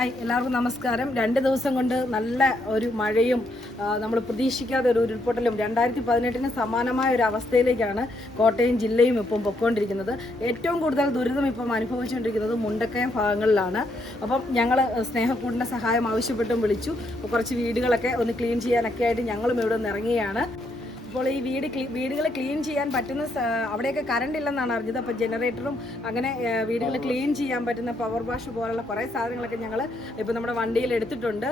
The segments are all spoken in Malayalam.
ഹായ്, എല്ലാവർക്കും നമസ്കാരം. 2 ദിവസം കൊണ്ട് നല്ല ഒരു മഴയും നമ്മൾ പ്രതീക്ഷിക്കാതെ ഒരു ഉരുൾപൊട്ടലും 2018 സമാനമായ ഒരു അവസ്ഥയിലേക്കാണ് കോട്ടയം ജില്ലയും ഇപ്പം പൊയ്ക്കൊണ്ടിരിക്കുന്നത്. ഏറ്റവും കൂടുതൽ ദുരിതം ഇപ്പം അനുഭവിച്ചുകൊണ്ടിരിക്കുന്നത് മുണ്ടക്കയം ഭാഗങ്ങളിലാണ്. അപ്പം ഞങ്ങൾ സ്നേഹക്കൂടിൻ്റെ സഹായം ആവശ്യപ്പെട്ടും വിളിച്ചു. കുറച്ച് വീടുകളൊക്കെ ഒന്ന് ക്ലീൻ ചെയ്യാനൊക്കെ ആയിട്ട് ഞങ്ങളും ഇവിടെ നിന്ന് ഇറങ്ങിയാണ്. അപ്പോൾ ഈ വീടുകൾ ക്ലീൻ ചെയ്യാൻ പറ്റുന്ന അവിടെയൊക്കെ കറണ്ട് ഇല്ലെന്നാണ് അറിഞ്ഞത്. അപ്പോൾ ജനറേറ്ററും അങ്ങനെ വീടുകൾ ക്ലീൻ ചെയ്യാൻ പറ്റുന്ന പവർ വാഷ് പോലുള്ള കുറേ സാധനങ്ങളൊക്കെ ഞങ്ങൾ ഇപ്പോൾ നമ്മുടെ വണ്ടിയിൽ എടുത്തിട്ടുണ്ട്.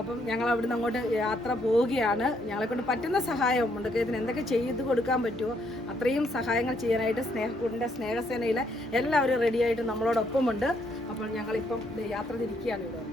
അപ്പം ഞങ്ങൾ അവിടുന്ന് അങ്ങോട്ട് യാത്ര പോവുകയാണ്. ഞങ്ങളെക്കൊണ്ട് പറ്റുന്ന സഹായം മുണ്ടക്കയത്തിന് എന്തൊക്കെ ചെയ്ത് കൊടുക്കാൻ പറ്റുമോ അത്രയും സഹായങ്ങൾ ചെയ്യാനായിട്ട് സ്നേഹക്കൂടിൻ്റെ സ്നേഹസേനയിലെ എല്ലാവരും റെഡിയായിട്ട് നമ്മളോടൊപ്പമുണ്ട്. അപ്പോൾ ഞങ്ങളിപ്പം യാത്ര തിരിക്കുകയാണ് ഇവിടെ.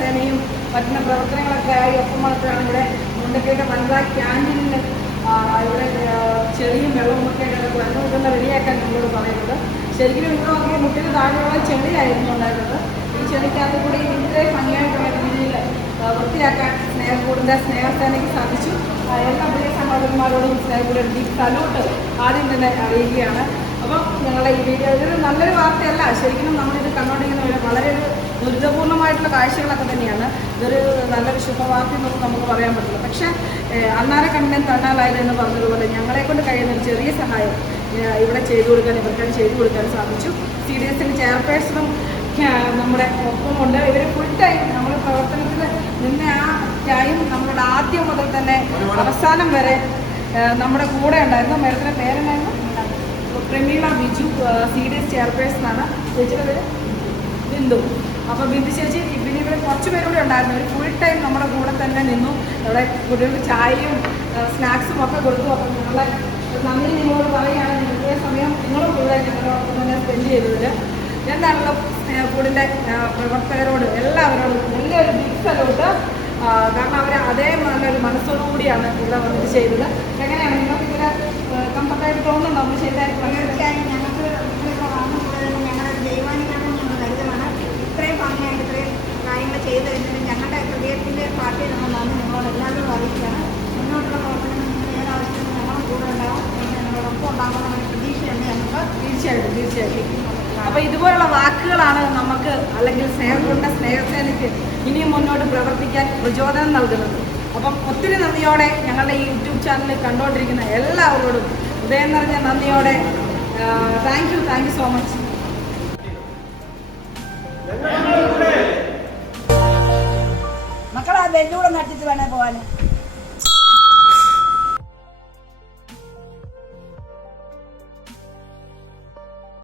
സ്നേഹസേനയും പറ്റുന്ന പ്രവർത്തനങ്ങളൊക്കെ ആയി ഒപ്പം മാത്രമാണ് ഇവിടെ മുണ്ടക്കയുടെ വനിതാ ക്യാൻറ്റീനിൽ ഇവിടെ ചെളിയും വെള്ളവും ഒക്കെ വരുന്ന ഇതെല്ലാം റെഡിയാക്കാൻ നമ്മളോട് പറയുന്നത്. ശരിക്കും ഇവിടെ നോക്കിയ മുട്ടിന് താഴെയുള്ള ചെളിയായിരുന്നു ഉണ്ടായിരുന്നത്. ഈ ചെളിക്കകത്ത് കൂടി ഇത്രയും ഭംഗിയായിട്ടുള്ള രീതിയിൽ വൃത്തിയാക്കാൻ സ്നേഹസേനയ്ക്ക് സാധിച്ചു. എല്ലാ പ്രിയ സഹോദരന്മാരോടും സ്നേഹയുടെ ബിഗ് സല്യൂട്ട് ആദ്യം തന്നെ അറിയുകയാണ്. അപ്പം ഞങ്ങളുടെ ഈ വീഡിയോ ഇതൊരു നല്ലൊരു വാർത്തയല്ല, ശരിക്കും നമ്മളിത് കണ്ടുകൊണ്ടിരിക്കുന്ന വളരെ ഒരു ദുരിതപൂർണ്ണമായിട്ടുള്ള കാഴ്ചകളൊക്കെ തന്നെയാണ്. ഇതൊരു നല്ലൊരു ശുഭവാർത്ത എന്നൊന്നും നമുക്ക് പറയാൻ പറ്റില്ല. പക്ഷേ അന്നാരെ കണ്ണൻ തണ്ണാലായതെന്ന് പറഞ്ഞതുപോലെ ഞങ്ങളെക്കൊണ്ട് കഴിയുന്ന ഒരു ചെറിയ സഹായം ഇവിടെ ചെയ്തു കൊടുക്കാൻ ഇവർക്കാണ് ചെയ്തു കൊടുക്കാൻ സാധിച്ചു. CDSന്റെ ചെയർപേഴ്സണും നമ്മുടെ ഒപ്പമുണ്ട്. ഇവർ ഫുൾ ടൈം നമ്മൾ പ്രവർത്തനത്തിൽ നിന്ന് ആ ടൈം നമ്മളുടെ ആദ്യം മുതൽ തന്നെ അവസാനം വരെ നമ്മുടെ കൂടെ ഉണ്ടായിരുന്നു. മേഡത്തിൻ്റെ പേരെന്നായിരുന്നു? പ്രമീള ബിജു, CDS ചെയർപേഴ്സണാണ്. ചേച്ചിയുടെ പേര് ബിന്ദു. അപ്പോൾ ബിന്ദു ചേച്ചി പിന്നെ ഇവിടെ കുറച്ച് പേരൂടെ ഉണ്ടായിരുന്നു. ഒരു ഫുൾ ടൈം നമ്മുടെ കൂടെ തന്നെ നിന്നു. ഇവിടെ കുട്ടികൾക്ക് ചായയും സ്നാക്സും ഒക്കെ കൊടുത്തു. അപ്പം ഞങ്ങളെ നന്ദി നിങ്ങളോട് പറയുകയാണ്. ഇത്രയും സമയം നിങ്ങളും ഇവിടെ ഞങ്ങളോടൊപ്പം തന്നെ സ്പെൻഡ് ചെയ്തതിൽ. എന്താണല്ലോ സ്നേഹക്കൂടിൻ്റെ പ്രവർത്തകരോട് എല്ലാവരോടും നല്ലൊരു ബിഗ് സല്യൂട്ട്. കാരണം അവർ അതേ നല്ലൊരു മനസ്സോടുകൂടിയാണ് ഇവിടെ വന്നിട്ട് ചെയ്തത്. എങ്ങനെയാണ് നിങ്ങൾക്ക് ഇതിൽ കംഫർട്ടായിട്ട് തോന്നുന്നുണ്ടോ നമ്മൾ ചെയ്തായിട്ട്? തീർച്ചയായും ഞങ്ങൾക്ക് നിങ്ങളിപ്പോൾ വാങ്ങുന്നത് ഞങ്ങളുടെ ദൈവാനുഗ്രഹം ഞങ്ങൾ കരുതലാണ്. ഇത്രയും ഭംഗിയായിട്ട് ഇത്രയും കാര്യങ്ങൾ ചെയ്തു കഴിഞ്ഞാൽ ഞങ്ങളുടെ ഹൃദയത്തിൻ്റെ പാർട്ടി നമ്മൾ നന്ദി നിങ്ങളോട് എല്ലാവരും അറിയിക്കുകയാണ്. മുന്നോട്ടുള്ള പ്രവർത്തനം ഏതാവശ്യത്തിനും ഞങ്ങളും കൂടെ ഉണ്ടാവും, ഞങ്ങളോടൊപ്പം ഉണ്ടാകുന്ന പ്രതീക്ഷയുണ്ട് ഞങ്ങൾക്ക്. തീർച്ചയായിട്ടും. അപ്പോൾ ഇതുപോലുള്ള വാക്കുകളാണ് നമുക്ക് അല്ലെങ്കിൽ സ്നേഹക്കൂടിൻ്റെ സ്നേഹസേനയ്ക്ക് ഇനിയും മുന്നോട്ട് പ്രവർത്തിക്കാൻ പ്രചോദനം നൽകുന്നത്. അപ്പം ഒത്തിരി നന്ദിയോടെ ഞങ്ങളുടെ ഈ യൂട്യൂബ് ചാനൽ കണ്ടുകൊണ്ടിരിക്കുന്ന എല്ലാവരോടും ഹൃദയം നിറഞ്ഞ നന്ദിയോടെ താങ്ക് യു സോ മച്ച്. മക്കളെ ബെല്ലൂടെ നട്ടിട്ട് വേണേ പോകാൻ.